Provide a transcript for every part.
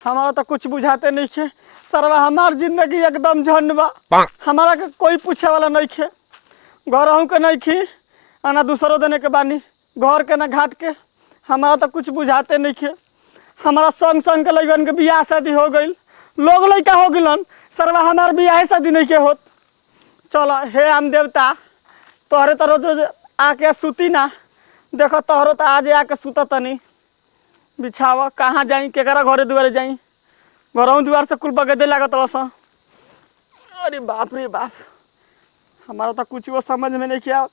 हमारा तो कुछ बुझाते नहीं छे। सरवा हमार जिंदगी एकदम झंड बा। हमारा के कोई पूछे वाला नहीं छे। घर के नहीं खी ना दूसरों देने के बानी घर के ना घाट के। हमारा तो कुछ बुझाते नहीं छे। हमारा संग संग के लड़कन के बियाह शादी हो गई, लोग लड़का हो गलन। सरवा हमार बियाह शादी नहीं के होत। चलो हे आम देवता, तोहरे तो रोज आके सुती ना। देखो तोहरो तो आज आके सुता तनी बिछावा। कहाँ जाई केकरा घरे दुआरे जाई? घरों दुआर से कुल बगदे लागत बस। अरे बाप रे बाप, हमारा तो कुछ वो समझ में नहीं किया।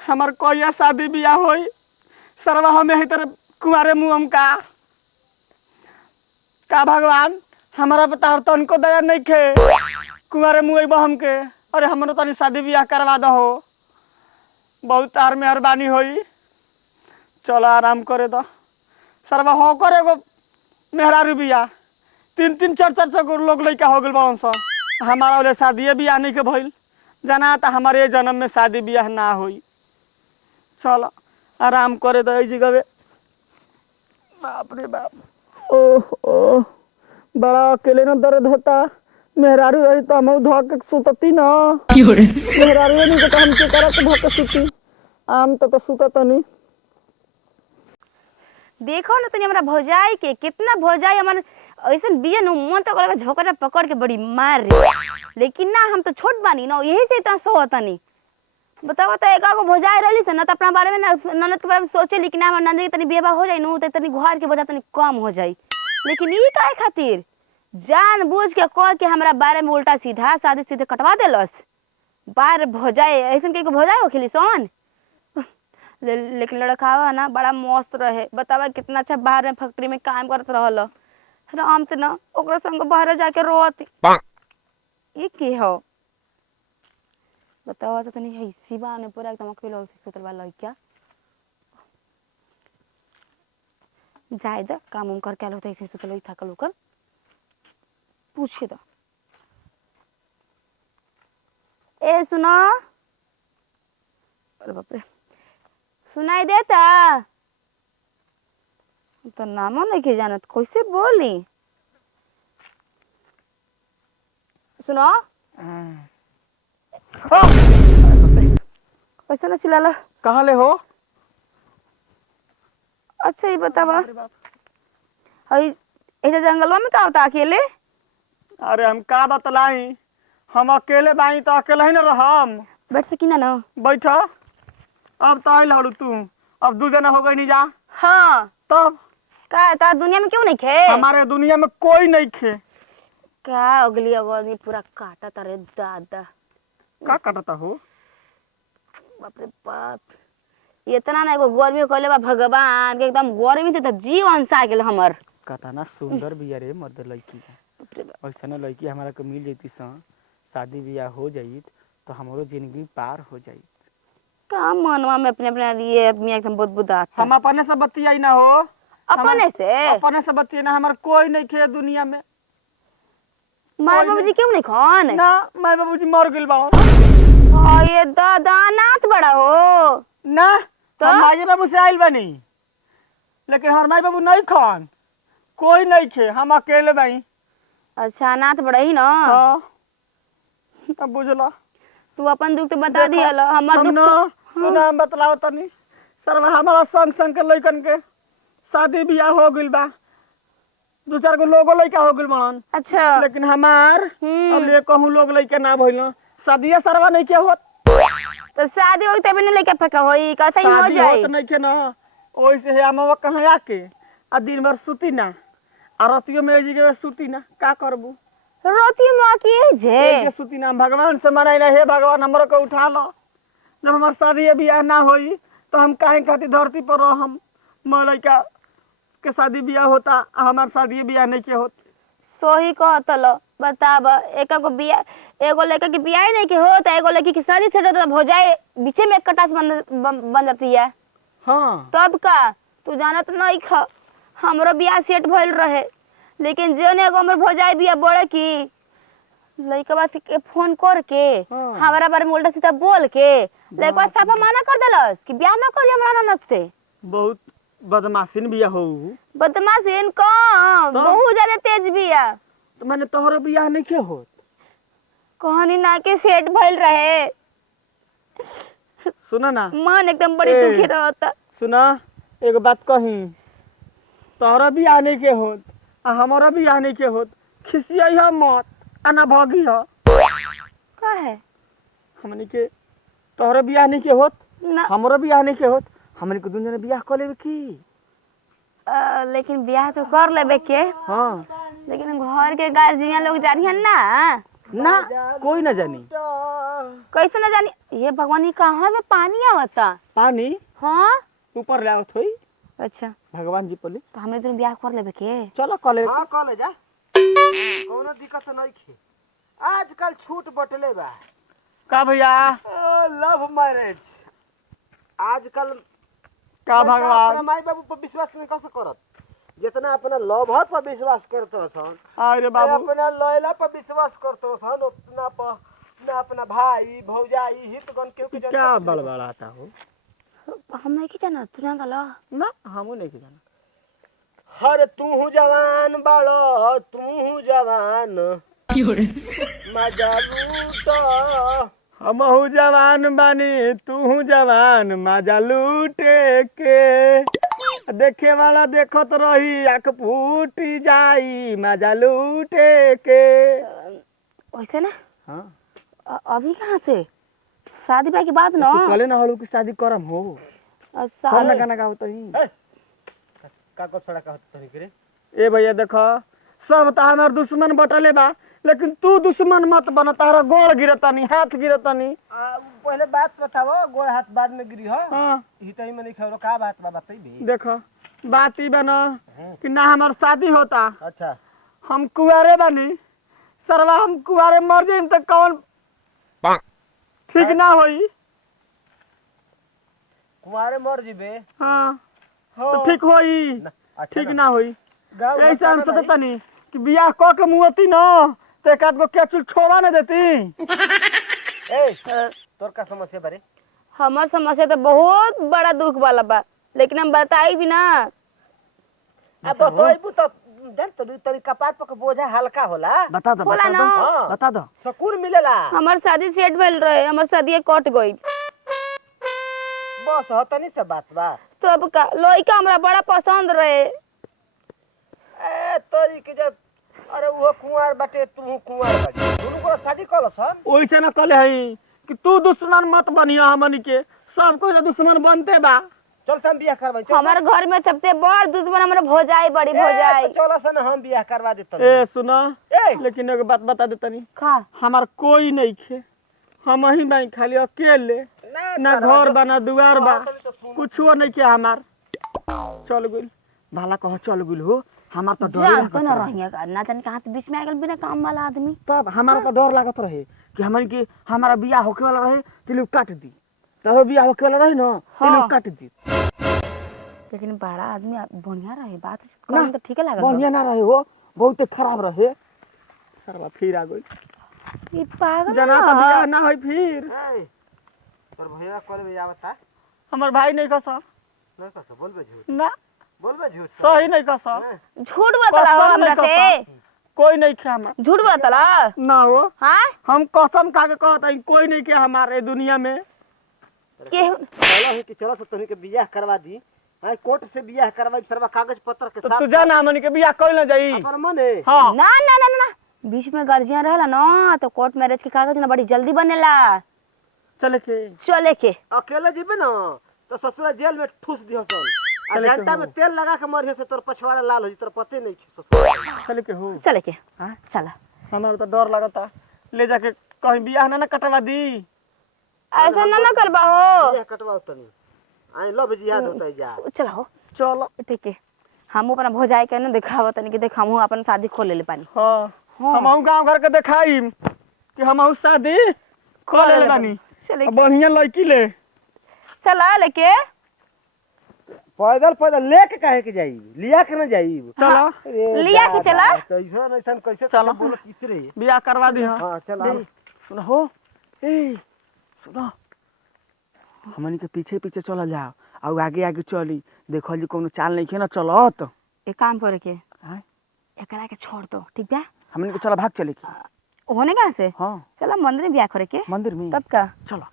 हमार कहिया शादी बियाह होई? सरवा हमें ही तरह कुंवारे मुँह का भगवान हमारा बता तनको दया नहीं खे। कुंवारे मुँह हमके। अरे हमारो तनी शादी बियाह करवा दो, बहुत तार मेहरबानी होई। चलो आराम करे दो। सरवा हो कर एगो मेहरारू बियाह 3-3 4-4 गो लोग लड़का हो गल बड़न सा। हमारा वाले शादी बियाह नहीं के भइल। जाना था हमारे जन्म में शादी बियाह ना होई। चलो आराम करे दो जगह। बाप रे बाप, ओह ओह, बड़ा अकेले न दर्द होता। मेहरारू रही तो हम धोके सुतती ना। मेहरारू नहीं तो हम के करत धोके सुती। आम तो सुतत नहीं। देखो ना तनी हमरा भौजाई के कितना भौजाई हमारे ऐसा बिया न मन तो करे झोकरा पकड़ के बड़ी मार रही। लेकिन ना हम तो छोट बानी ना, यही से इतना सो होता नहीं। बताओ तो एका को भौजाई रही से ना तो अपना बारे में ना ननद के बारे में सोचे, लेकिन हमार नंद के तनी बेबा हो जाई नु तो तनी घर के वजह तनी कम हो जाई। लेकिन ई काहे खातिर जान बूझ के कह के हमरा बारे में उल्टा सीधा शादी सीधे कटवा देलस। बार भौजाई ऐसन के भौजाई होखिली सोन। लेकिन लड़कावा ना बड़ा मस्त रहे। बतावा कितना अच्छा बाहर में फैक्ट्री में काम करत रहल। आराम से ना ओकरा संग बाहर जाके रोती। ये के हो बतावा तो तनी है सिवा ने पूरा एकदम अकेला सुतल वाला लइका। जाए द काम उम करके आलो तो ऐसे सुतल ही थकल होकर पूछे दो। ए सुनो, अरे बाप रे, सुनाई देता? तो नामो नहीं के जानत कैसे बोली। सुनो कैसे ना चिल्लाला? कहाँ ले हो? अच्छा ये बतावा हई ऐसे जंगलवा में का होता अकेले? अरे हम का बतलाई, हम अकेले बाई तो अकेले ही न रहम। बैठ सकी ना बैठो। अब तो आई लड़ू तू, अब 2 जना हो गई नहीं जा। हाँ तब का ता दुनिया में क्यों नहीं खे? हमारे दुनिया में कोई नहीं खे। क्या अगली आदमी पूरा काटा तारे दादा। का काटता हो? बाप रे बाप, इतना ना एगो गर्मी कहले बा भगवान के एकदम गर्मी से तो जीवन सा गेल हमर। कतना सुंदर बिया रे मर्द लड़की। ऐसा लड़की हमारा को मिल जाती सा, शादी बियाह हो जाई तो हमारो जिंदगी पार हो जाई। का मनवा में अपने अपने लिए आदमी एकदम बहुत बुदा। हम अपने से बतियाई ना हो। अपने से बतियाई ना, हमार कोई नहीं खे दुनिया में। माँ बाबूजी क्यों नहीं खान? ना माँ बाबूजी मर गइल बा। ये दादा नाथ बड़ा हो ना तो हम माई बाबू से आइल बनी, लेकिन हमार माई बाबू नहीं खान। कोई नहीं खे, हम अकेले बाई। अच्छा नाथ बड़ा ही ना। हाँ अब बुझला। तू अपन दुख तो बता दिया हमार दुख तो हम बतलाओ तनी। सर हमारा संग संग के लइकन के शादी बियाह हो गइल बा। 2-4 गो लोगो लइका हो गइल बड़न। अच्छा लेकिन हमार अब ले कहूँ लोग लइका ना भइल। शादी सरवा नहीं के होत तो शादी होई तभी नहीं लेके फका होई कैसे ही हो जाए। नहीं के ना ओइसे है हम कहां आके आ दिन भर सुती ना आ रतियो में जी के सुती ना। का करबू? रोती मां की जे सुती ना। भगवान से मनाई ना, हे भगवान हमरो को उठा लो। जब हमार शादी बियाह ना होई तो हम काहे खातिर धरती पर रहम? मोर लइका के शादी बियाह होता, हमार शादी बियाह नहीं के होत। सोही कहतल बताब एक को बिया एगो लड़का की बियाह नहीं के होता, एगो लड़की की शादी से तो हो जाए बीचे में कटास बन जाती है। हाँ तब का तू जानत नहीं खा हमरो बियाह सेट भइल रहे, लेकिन जेने एगो हमर भौजाई बियाह बड़े की लड़का के फोन करके हमारा बारे में उल्टा सीधा बोल के लड़का साफा मना कर देलस कि बियाह ना करी हमरा ननद से। बहुत बदमाशिन बिया हो। बदमाश कौन तो? बहुत ज्यादा तेज बिया। तो मैंने तोहरा बियाह नहीं के हो। कहानी ना के सेट भइल रहे। सुना ना मन एकदम बड़ी ए। दुखी रहता। सुना एक बात कही, तोहरा बियाह नहीं के होत आ हमारा बियाह नहीं के होत, खिसिया मत आना भागी ह। का है हमनी के तोहरा बियाह नहीं के होत, ना हमारा बियाह नहीं के होत, हमनी के दुनिया में बियाह कर लेबे की। लेकिन ब्याह तो कर लेबे के। हाँ लेकिन घर के गार्जियन लोग जानियन ना। ना कोई ना जानी। कैसे ना जानी। ये भगवान ये कहाँ में पानी आवता। पानी हाँ ऊपर ले आवत होई। अच्छा भगवान जी पली तो हमें तो ब्याह कर लेबे के। चलो कॉलेज। हाँ कॉलेज जा, कोनो दिक्कत नहीं खे। आजकल छूट बटले बा। का भैया लव मैरिज आजकल का अपना भगवान। माई बाबू पर विश्वास नहीं कैसे करत, जितना अपना लवर पर विश्वास करते सन, अरे बाबू अपना लैला पर विश्वास करते सन, उतना पर ना अपना भाई भौजाई हितगण के क्या बड़बड़ाता हो। हम नहीं जाना तू ना गला। ना हमू नहीं के जाना। हर तू जवान बाड़ो तू जवान मजा लूट। हमहू जवान बानी तू जवान, मजा लूटे के। देखे वाला देखत रही आँख फूट जाई, मजा लूटे के। वैसे ना हाँ अभी कहाँ से शादी ब्याह की बात ना। तू कले ना हलू की शादी करम हो। अच्छा कौन गाना गाओ तही। का सड़ा का तनी करे। ए भैया देखो सब तो हमार दुश्मन बटले बा, लेकिन तू दुश्मन मत बन। तारा गोड़ गिरतानी हाथ गिरतानी। पहले बात बताओ, गोड़ हाथ बाद में गिरी हो। हाँ हितई में नहीं खबरो का बात बा बताई भी। देखो बात ई बना कि ना हमार शादी होता, अच्छा हम कुआरे बानी। सरवा हम कुआरे मर जाइम तो कौन ठीक ना होई। कुमारे मर जीबे। हाँ हो तो ठीक होई अच्छा ठीक ना होई। गाँव ऐसे हम सोचतानी कि बियाह क के मुआती न तो एक आध गो कैचुल छोड़ा न देती। ए तोर का समस्या बारे। हमार समस्या तो बहुत बड़ा दुख वाला बा, लेकिन हम बताई भी ना। अब बताइबू तो जान तो तरी कपार पर के बोझा हल्का होला। बता दो बोला बता ना। दो बता दो। सुकून मिलेला। हमार शादी सेट भइल रहे, हमार शादी कट गई। बस हतनी से बात बा। तो अब का लड़का हमरा बड़ा पसंद रहे। ए तोरी के जब अरे वो कुंवार बाटे तू कुंवार बाटे, दोनों को शादी कर सन। ओइसे न कले हई कि तू दुश्मन मत बनिया हमनी के, सब कोई दुश्मन बनते बा। चल सन बियाह करवाई। हमारे घर में सबसे बड़ दुश्मन हमारे भौजाई बड़ी भौजाई। चल सन हम बियाह करवा देते। ए सुना ए लेकिन एगो बात बता देतनी, का हमार कोई नहीं खे, हम ही नहीं खाली अकेले। ना घर बा ना दुआर बा, कुछो नहीं के हमार। चल गुल भाला कह चल गुल हो। हमार तो डर जान तो ना रहिए का ना जाने कहां से बीच में आ गल बिना काम वाला आदमी। तब हमारा तो डर लागत रहे कि हमन के हमारा बियाह होके वाला रहे तो लोग काट दी। तब बियाह होके वाला रहे ना तो लोग काट दी। लेकिन बड़ा आदमी बढ़िया रहे, बात ना, करन तो ठीक लागल। बढ़िया ना रहे हो, बहुत खराब रहे। सरवा फिर आ गई ये पागल जना तो बियाह ना होई फिर। तोर भैया कॉल में आवता हमर भाई नहीं कसा नहीं कस बोलबे झूठ ना बोलबे झूठ सही नहीं कसा। झूठ बतला हो हमरा से। कोई नहीं खे हमार। झूठ बतला ना हो हां। हम कसम खा के कहत हई कोई नहीं के हमारे दुनिया में। के चलो है कि चलो तो तनी के बियाह करवा दी। हां कोर्ट से बियाह करवाई सरवा कागज पत्र के तो साथ। तू जाना हमन के बियाह कइल ना जाई। अपन मन है। हां ना ना ना ना बीच में गार्जियन रहला ना तो कोर्ट मैरिज के कागज ना बड़ी जल्दी बनेला। चले के चले के अकेले जीबे ना तो ससुरा जेल में ठूस दियो सन। आ चले के जनता हो। में तेल लगा के मरियो से तोर पछवाड़ा लाल हो जी, तोर पते नहीं छ ससुरा। चले के हो। चले के हां चला। हमार तो डर लगता ले जाके कहीं बियाह ना कटवा दी। ऐसा ना करबा हो। बियाह कटवाओ तनी आई लव जिहाद होता जा। चला हो चलो ठीक है। हम अपना भौजाई के ना दिखावा तनी कि देख हम अपन शादी खोले ले पानी। हां हाँ। हम गांव घर के देखाई कि हम शादी खोले ले बानी। चले बढ़िया लड़की ले चला लेके पैदल पैदल लेके काहे के जाई, लिया के ना जाई। चलो लिया के चला। कैसे नैसन कैसे चलो। बोलो किसरे। बियाह करवा दी। हां चल दे। सुनो हो ए सुनो हमन के पीछे पीछे चला जाओ और आगे आगे चली देखल जी कोनो चाल नहीं ना चलत एक काम करे के हाँ? एकरा के छोड़ दो ठीक बा हमने को चला भाग चले की होने कहाँ से हाँ चला मंदिर में ब्याह करे के मंदिर में तब का चलो